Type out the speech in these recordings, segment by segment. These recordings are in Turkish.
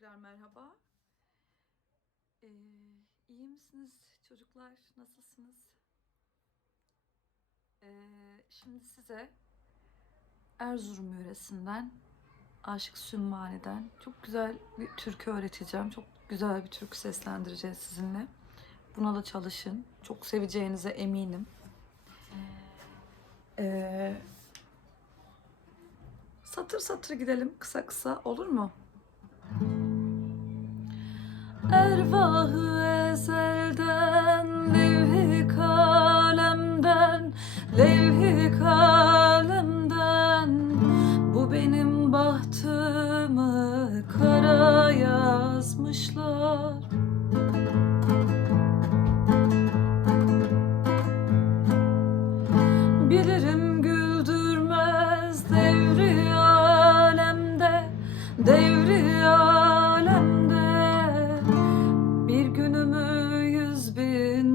tekrar merhaba. Ee, iyi misiniz çocuklar? Nasılsınız? Ee, şimdi size Erzurum yöresinden Aşık Sümmani'den çok güzel bir türkü öğreteceğim. Çok güzel bir türkü seslendireceğiz sizinle. Buna da çalışın. Çok seveceğinize eminim. Ee, satır satır gidelim kısa kısa olur mu? Ervahı ezelden, levh-i kalemden, levh-i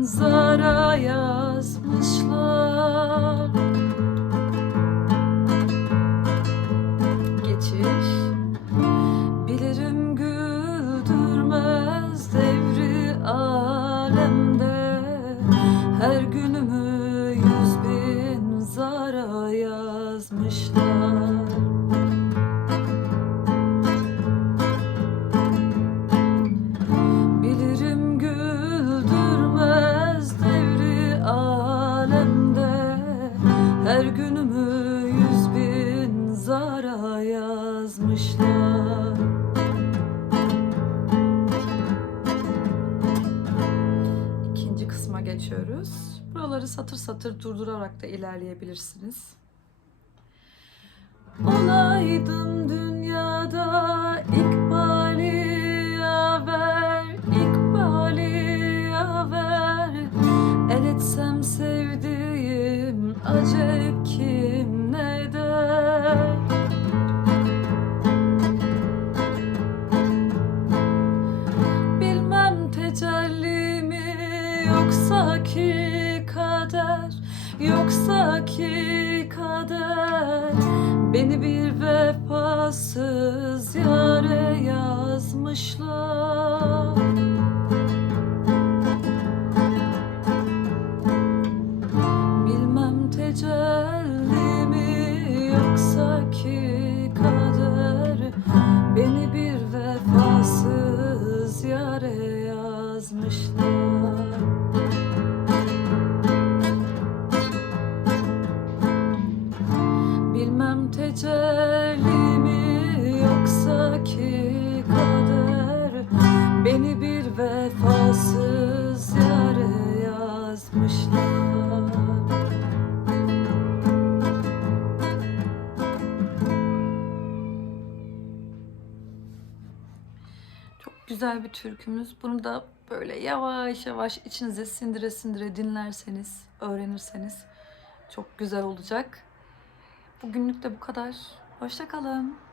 zara yazmışlar. Geçiş Bilirim güldürmez devri alemde. Her günümü yüz bin zara yazmışlar alemde Her günümü yüz bin zara yazmışlar İkinci kısma geçiyoruz. Buraları satır satır durdurarak da ilerleyebilirsiniz. Olaydım acep kim Bilmem tecelli mi yoksa ki kader Yoksa ki kader. Beni bir vefasız yare yazmışlar tecelli mi yoksa ki kader Beni bir vefasız yare yazmışlar Çok güzel bir türkümüz. Bunu da böyle yavaş yavaş içinize sindire sindire dinlerseniz, öğrenirseniz çok güzel olacak. Bugünlük de bu kadar. Hoşça kalın.